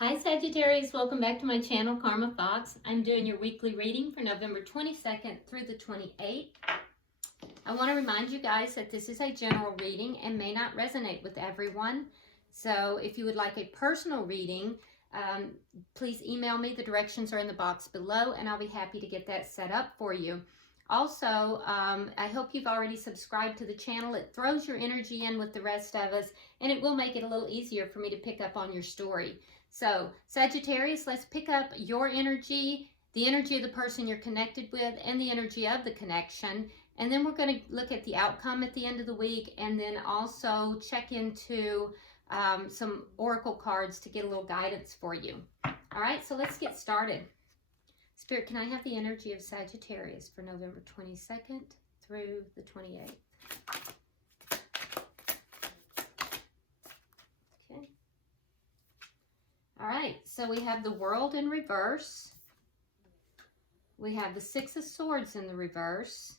Hi Sagittarius, welcome back to my channel, Karma Fox. I'm doing your weekly reading for November 22nd through the 28th. I want to remind you guys that this is a general reading and may not resonate with everyone. So if you would like a personal reading, please email me. The directions are in the box below and I'll be happy to get that set up for you. Also, I hope you've already subscribed to the channel. It throws your energy in with the rest of us and it will make it a little easier for me to pick up on your story. So Sagittarius, let's pick up your energy, the energy of the person you're connected with, and the energy of the connection. And then we're going to look at the outcome at the end of the week and then also check into some oracle cards to get a little guidance for you. All right, so let's get started. Spirit, can I have the energy of Sagittarius for November 22nd through the 28th? Okay. All right, so we have the World in reverse. We have the Six of Swords in the reverse.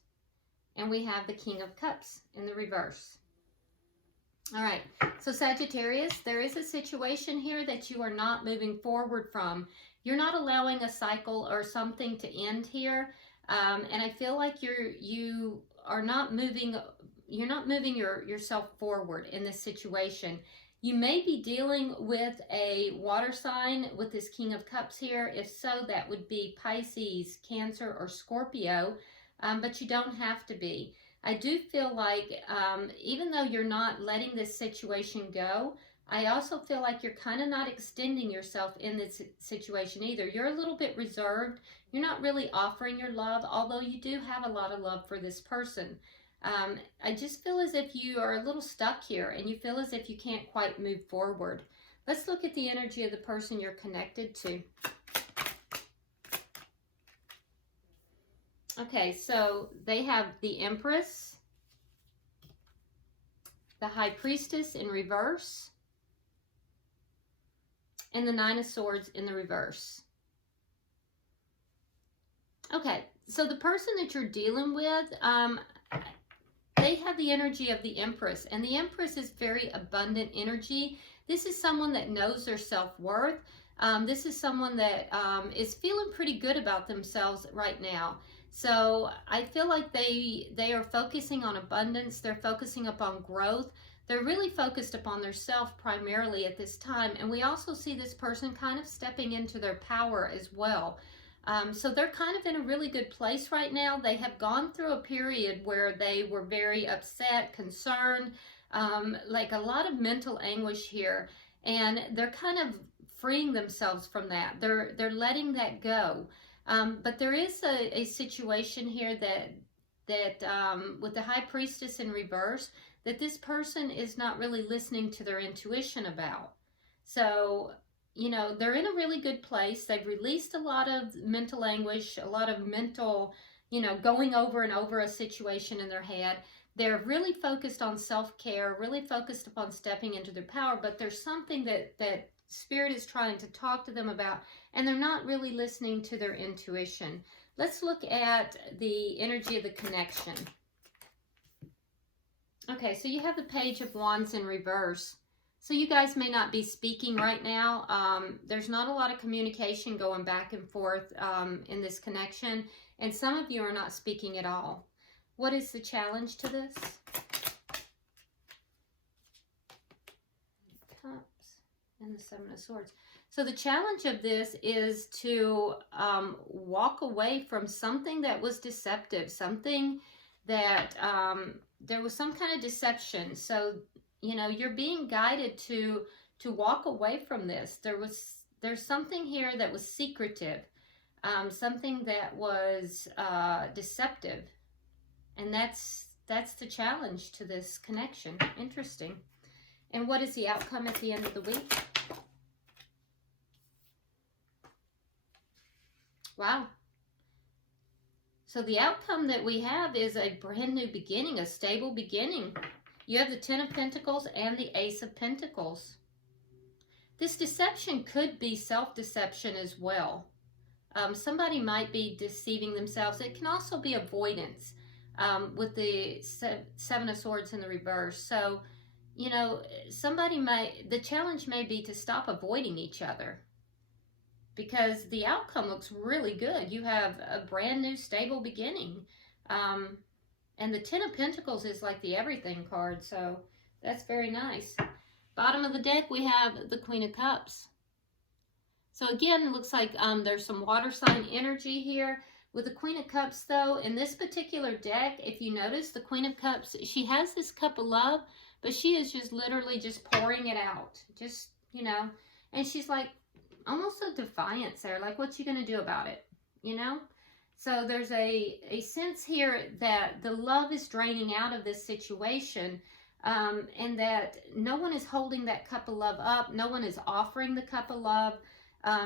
And we have the King of Cups in the reverse. All right, so Sagittarius, there is a situation here that you are not moving forward from. You're not allowing a cycle or something to end here. And I feel like you are not moving, yourself forward in this situation. You may be dealing with a water sign with this King of Cups here. If so, that would be Pisces, Cancer, or Scorpio, but you don't have to be. I do feel like even though you're not letting this situation go, I also feel like you're kind of not extending yourself in this situation either. You're a little bit reserved. You're not really offering your love, although you do have a lot of love for this person. I just feel as if you are a little stuck here and you feel as if you can't quite move forward. Let's look at the energy of the person you're connected to. Okay, so they have the Empress, the High Priestess in reverse, and the Nine of Swords in the reverse. Okay, so the person that you're dealing with, they have the energy of the Empress, and the Empress is very abundant energy. This is someone that knows their self-worth. This is someone that is feeling pretty good about themselves right now. So I feel like they are focusing on abundance. They're focusing upon growth. They're really focused upon their self primarily at this time. And we also see this person kind of stepping into their power as well. So they're kind of in a really good place right now. They have gone through a period where they were very upset, concerned, like a lot of mental anguish here. And they're kind of freeing themselves from that. They're letting that go. But there is a situation here that with the High Priestess in reverse, that this person is not really listening to their intuition about. So, you know, they're in a really good place. They've released a lot of mental anguish, a lot of mental, you know, going over and over a situation in their head. They're really focused on self-care, really focused upon stepping into their power, but there's something that Spirit is trying to talk to them about, and they're not really listening to their intuition. Let's look at the energy of the connection. Okay, so you have the Page of Wands in reverse. So you guys may not be speaking right now. There's not a lot of communication going back and forth in this connection, and some of you are not speaking at all. What is the challenge to this? Cups and the Seven of Swords. So the challenge of this is to walk away from something that was deceptive, something that there was some kind of deception. So, you know, you're being guided to walk away from this. There's something here that was secretive, something that was deceptive, and that's the challenge to this connection. Interesting. And what is the outcome at the end of the week? Wow. So the outcome that we have is a brand new beginning, a stable beginning. You have the Ten of Pentacles and the Ace of Pentacles. This deception could be self-deception as well. Somebody might be deceiving themselves. It can also be avoidance with the Seven of Swords in the reverse. So, you know, the challenge may be to stop avoiding each other, because the outcome looks really good. You have a brand new stable beginning. And the Ten of Pentacles is like the everything card, so that's very nice. Bottom of the deck, we have the Queen of Cups. So again, it looks like there's some water sign energy here. With the Queen of Cups, though, in this particular deck, if you notice, the Queen of Cups, she has this cup of love, but she is just literally just pouring it out. Just, you know, and she's like almost a defiance there. Like, what you going to do about it, you know? So there's a sense here that the love is draining out of this situation, and that no one is holding that cup of love up. No one is offering the cup of love.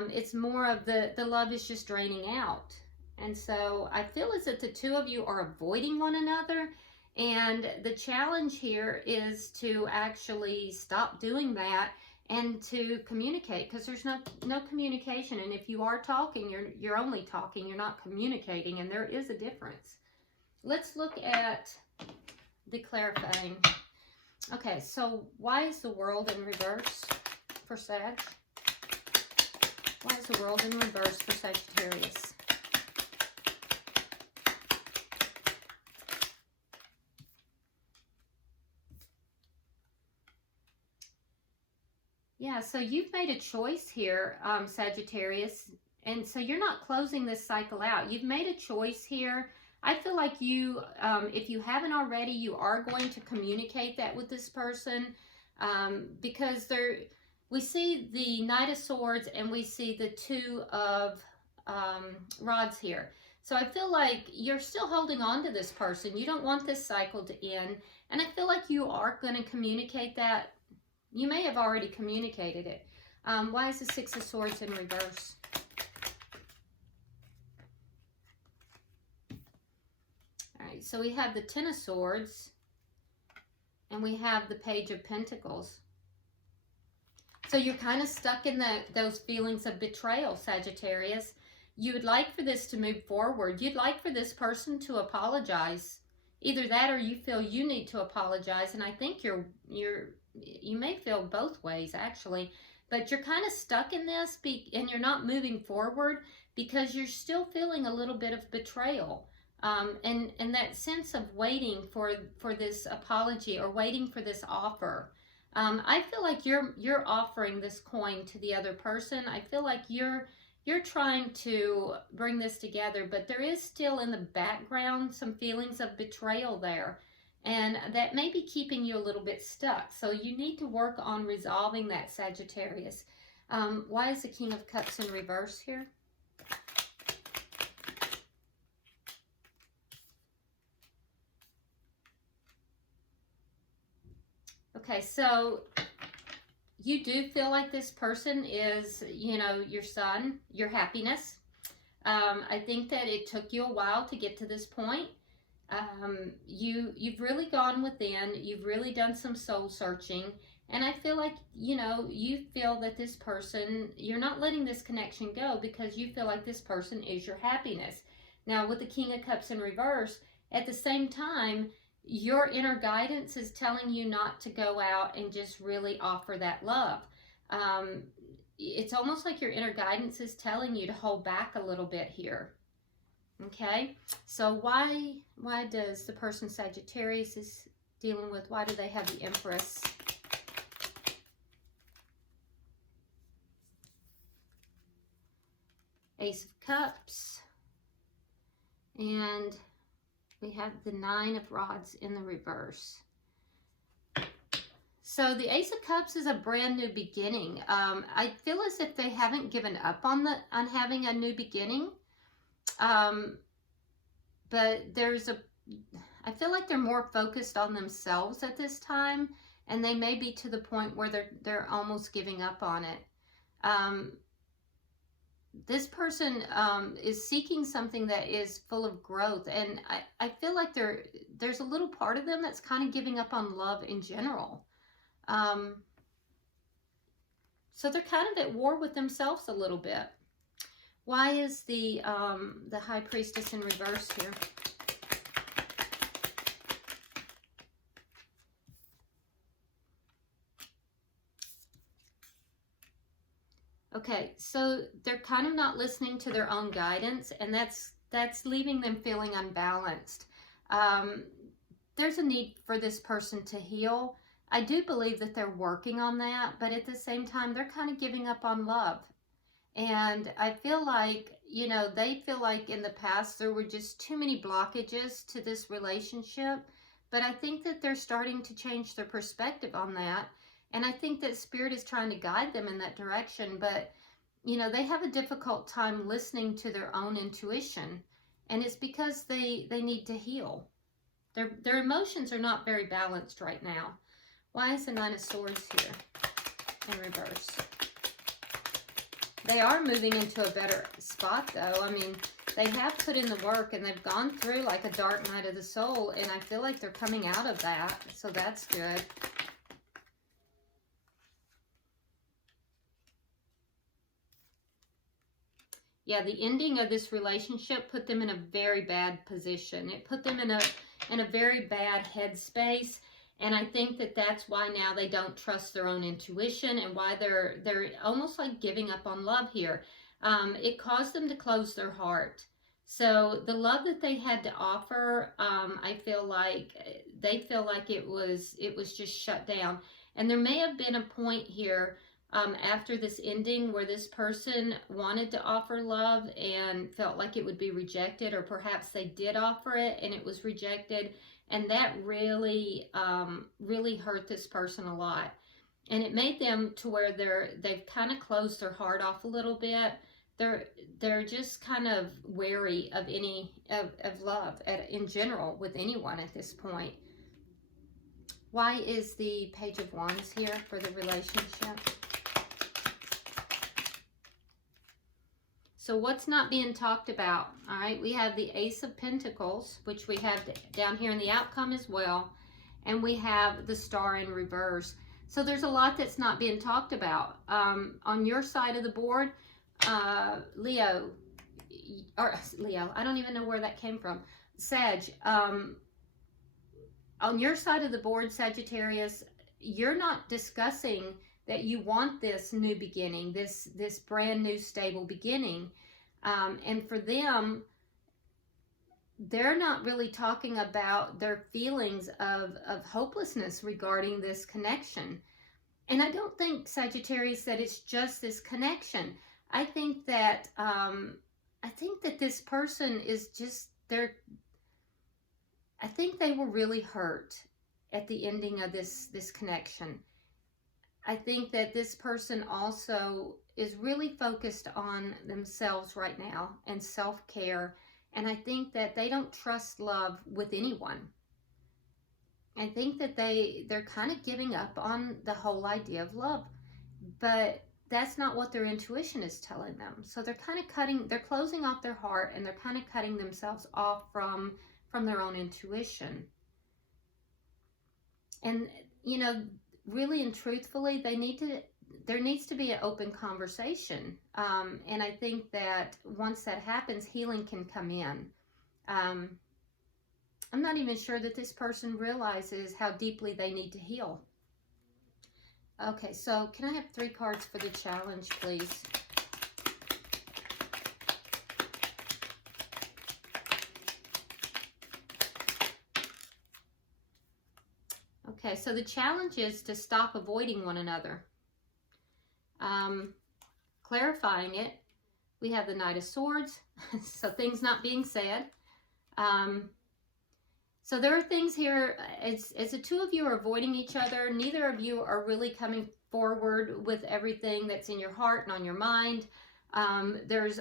It's more of the love is just draining out. And so I feel as if the two of you are avoiding one another. And the challenge here is to actually stop doing that and to communicate, because there's no communication. And if you are talking, you're only talking, you're not communicating, and there is a difference. Let's look at the clarifying. Okay, so why is the world in reverse for Sag? Why is the world in reverse for Sagittarius? Yeah, so you've made a choice here, Sagittarius, and so you're not closing this cycle out. You've made a choice here. I feel like you, if you haven't already, you are going to communicate that with this person, because we see the Knight of Swords and we see the Two of Rods here. So I feel like you're still holding on to this person. You don't want this cycle to end, and I feel like you are going to communicate that. You may have already communicated it. Why is the Six of Swords in reverse? All right, so we have the Ten of Swords, and we have the Page of Pentacles. So you're kind of stuck in those feelings of betrayal, Sagittarius. You would like for this to move forward. You'd like for this person to apologize. Either that, or you feel you need to apologize, and I think you may feel both ways, actually, but you're kind of stuck in this, and you're not moving forward because you're still feeling a little bit of betrayal, and that sense of waiting for this apology or waiting for this offer. I feel like you're offering this coin to the other person. I feel like you're trying to bring this together, but there is still in the background some feelings of betrayal there. And that may be keeping you a little bit stuck. So you need to work on resolving that, Sagittarius. Why is the King of Cups in reverse here? Okay, so you do feel like this person is, you know, your sun, your happiness. I think that it took you a while to get to this point. You've really gone within, you've really done some soul searching, and I feel like, you know, you feel that this person, you're not letting this connection go because you feel like this person is your happiness. Now, with the King of Cups in reverse, at the same time, your inner guidance is telling you not to go out and just really offer that love. It's almost like your inner guidance is telling you to hold back a little bit here. Okay, so why does the person Sagittarius is dealing with, why do they have the Empress? Ace of Cups, and we have the Nine of Rods in the reverse. So the Ace of Cups is a brand new beginning. I feel as if they haven't given up on having a new beginning. But I feel like they're more focused on themselves at this time, and they may be to the point where they're almost giving up on it. This person is seeking something that is full of growth, and I feel like there's a little part of them that's kind of giving up on love in general. So they're kind of at war with themselves a little bit. Why is the High Priestess in reverse here? Okay, so they're kind of not listening to their own guidance, and that's leaving them feeling unbalanced. There's a need for this person to heal. I do believe that they're working on that, but at the same time, they're kind of giving up on love. And I feel like, you know, they feel like in the past there were just too many blockages to this relationship. But I think that they're starting to change their perspective on that. And I think that Spirit is trying to guide them in that direction. But, you know, they have a difficult time listening to their own intuition. And it's because they need to heal. Their emotions are not very balanced right now. Why is the Nine of Swords here in reverse? They are moving into a better spot, though. I mean, they have put in the work, and they've gone through like a dark night of the soul, and I feel like they're coming out of that, so that's good. Yeah, the ending of this relationship put them in a very bad position. It put them in a very bad headspace. And I think that that's why now they don't trust their own intuition, and why they're almost like giving up on love here. It caused them to close their heart. So the love that they had to offer, I feel like they feel like it was just shut down. And there may have been a point here after this ending where this person wanted to offer love and felt like it would be rejected, or perhaps they did offer it and it was rejected. And that really, really hurt this person a lot. And it made them to where they've kind of closed their heart off a little bit. They're just kind of wary of any of love in general with anyone at this point. Why is the Page of Wands here for the relationship? So what's not being talked about? All right, we have the Ace of Pentacles, which we have down here in the outcome as well. And we have the Star in reverse. So there's a lot that's not being talked about. On your side of the board, Leo, I don't even know where that came from. Sag, on your side of the board, Sagittarius, you're not discussing that you want this new beginning, this brand new stable beginning. And for them, they're not really talking about their feelings of hopelessness regarding this connection. And I don't think, Sagittarius, that it's just this connection. I think that this person is just I think they were really hurt at the ending of this connection. I think that this person also is really focused on themselves right now and self-care. And I think that they don't trust love with anyone. I think that they're kind of giving up on the whole idea of love. But that's not what their intuition is telling them. So they're kind of they're closing off their heart, and they're kind of cutting themselves off from their own intuition. And, you know, really and truthfully, there needs to be an open conversation. And I think that once that happens, healing can come in. I'm not even sure that this person realizes how deeply they need to heal. Okay, so can I have 3 cards for the challenge, please? Okay, so the challenge is to stop avoiding one another. Clarifying it, we have the Knight of Swords, so things not being said. So there are things here, as the two of you are avoiding each other, neither of you are really coming forward with everything that's in your heart and on your mind. There's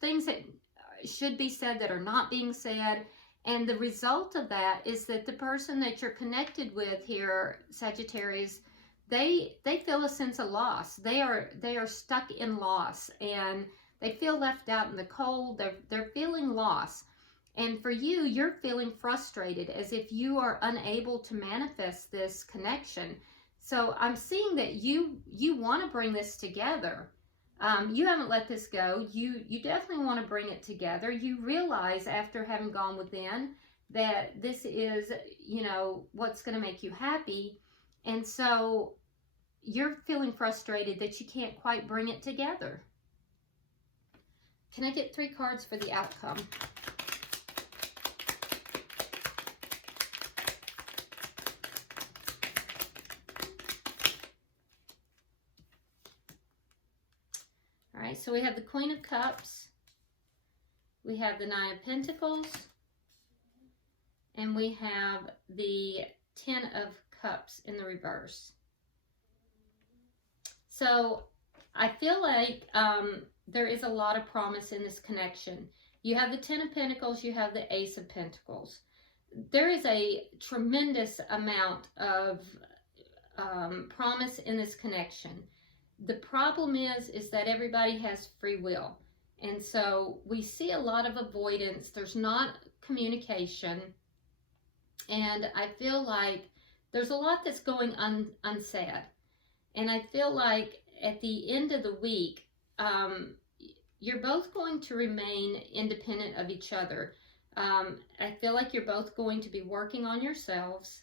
things that should be said that are not being said. And the result of that is that the person that you're connected with here, Sagittarius, they feel a sense of loss. They are stuck in loss, and they feel left out in the cold. They're feeling loss. And for you, you're feeling frustrated, as if you are unable to manifest this connection. So I'm seeing that you want to bring this together. You haven't let this go. You definitely want to bring it together. You realize after having gone within that this is, you know, what's going to make you happy. And so you're feeling frustrated that you can't quite bring it together. Can I get 3 cards for the outcome? All right, so we have the Queen of Cups, we have the Nine of Pentacles, and we have the Ten of Cups in the reverse. So I feel like there is a lot of promise in this connection. You have the Ten of Pentacles, you have the Ace of Pentacles. There is a tremendous amount of promise in this connection. The problem is that everybody has free will. And so we see a lot of avoidance. There's not communication. And I feel like there's a lot that's going unsaid. And I feel like at the end of the week, you're both going to remain independent of each other. I feel like you're both going to be working on yourselves.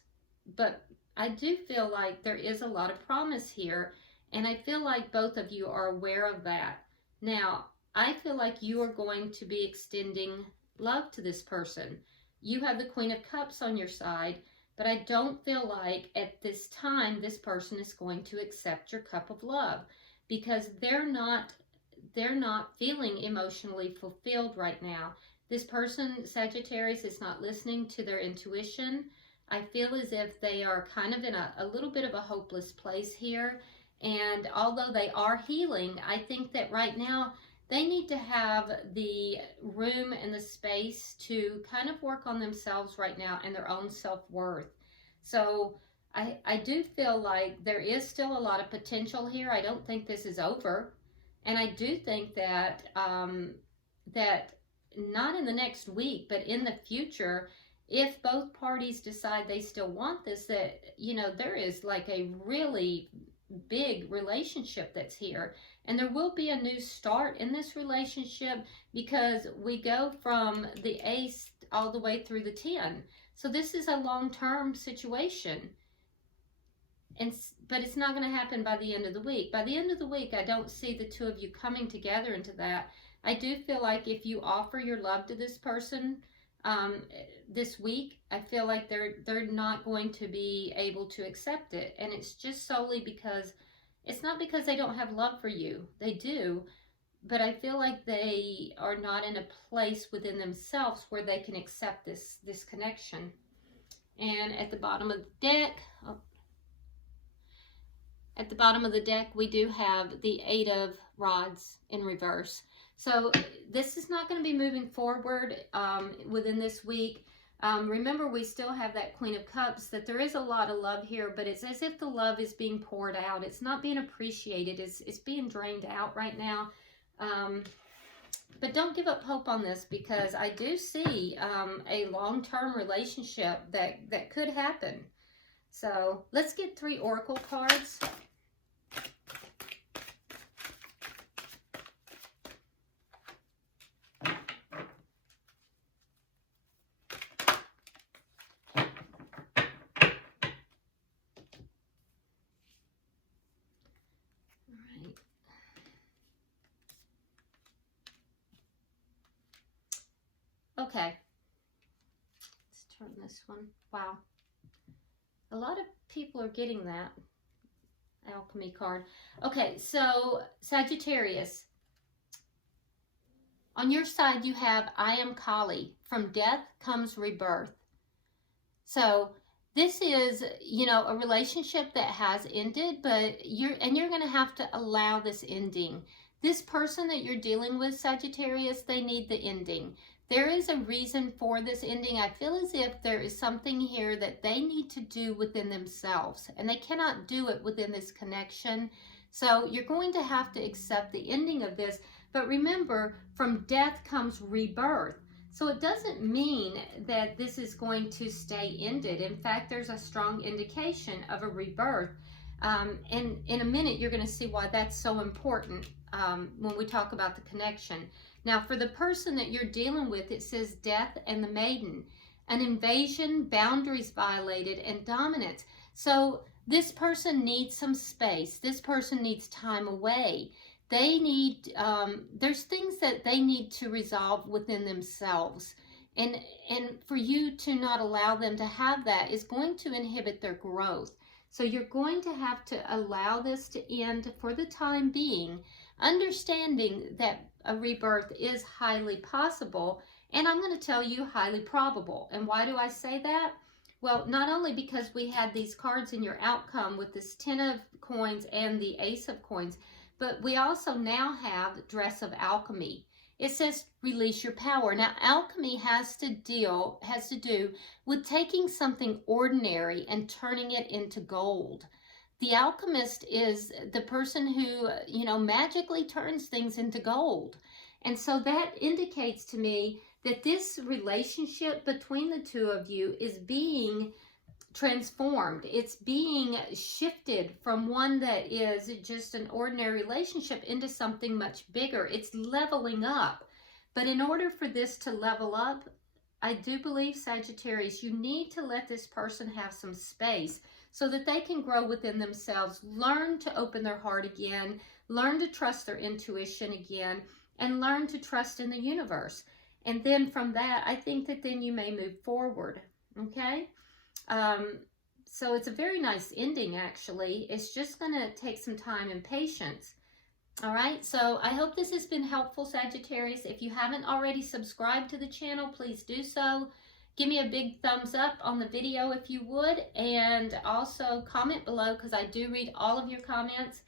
But I do feel like there is a lot of promise here. And I feel like both of you are aware of that. Now, I feel like you are going to be extending love to this person. You have the Queen of Cups on your side, but I don't feel like at this time this person is going to accept your cup of love because they're not feeling emotionally fulfilled right now. This person, Sagittarius, is not listening to their intuition. I feel as if they are kind of in a little bit of a hopeless place here. And although they are healing, I think that right now they need to have the room and the space to kind of work on themselves right now and their own self-worth. So I do feel like there is still a lot of potential here. I don't think this is over. And I do think that, that not in the next week, but in the future, if both parties decide they still want this, that, you know, there is like a really big relationship that's here, and there will be a new start in this relationship because we go from the Ace all the way through the 10. So this is a long-term situation, but it's not going to happen by the end of the week. By the end of the week, I don't see the two of you coming together into that. I do feel like if you offer your love to this person this week, I feel like they're not going to be able to accept it. And it's just solely because, it's not because they don't have love for you. They do. But I feel like they are not in a place within themselves where they can accept this connection. And at the bottom of the deck, we do have the Eight of Rods in reverse. So this is not going to be moving forward within this week. Remember, we still have that Queen of Cups, that there is a lot of love here, but it's as if the love is being poured out. It's not being appreciated. It's being drained out right now. But don't give up hope on this, because I do see a long-term relationship that could happen. So let's get 3 oracle cards. Okay, let's turn this one. Wow, a lot of people are getting that alchemy card. Okay, so Sagittarius, on your side you have I am Kali. From death comes rebirth. So this is, you know, a relationship that has ended, but you're going to have to allow this ending. This person that you're dealing with, Sagittarius, they need the ending. There is a reason for this ending. I feel as if there is something here that they need to do within themselves, and they cannot do it within this connection. So you're going to have to accept the ending of this. But remember, from death comes rebirth. So it doesn't mean that this is going to stay ended. In fact, there's a strong indication of a rebirth. And in a minute, you're going to see why that's so important when we talk about the connection. Now, for the person that you're dealing with, it says death and the maiden, an invasion, boundaries violated, and dominance. So This person needs some space. This person needs time away. They need, there's things that they need to resolve within themselves. And for you to not allow them to have that is going to inhibit their growth. So you're going to have to allow this to end for the time being, understanding that a rebirth is highly possible, and I'm going to tell you highly probable. And why do I say that? Well, not only because we had these cards in your outcome with this 10 of coins and the ace of coins, but we also now have dress of alchemy. It says release your power. Now, alchemy has to do with taking something ordinary and turning it into gold. The alchemist is the person who, magically turns things into gold. And so that indicates to me that this relationship between the two of you is being transformed. It's being shifted from one that is just an ordinary relationship into something much bigger. It's leveling up. But in order for this to level up, I do believe, Sagittarius, you need to let this person have some space so that they can grow within themselves, learn to open their heart again, learn to trust their intuition again, and learn to trust in the universe. And then from that, I think that then you may move forward, okay? So it's a very nice ending, actually. It's just going to take some time and patience. All right, so I hope this has been helpful, Sagittarius. If you haven't already subscribed to the channel, please do so. Give me a big thumbs up on the video if you would, and also comment below because I do read all of your comments.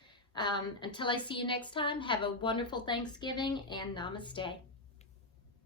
Until I see you next time, have a wonderful Thanksgiving and namaste.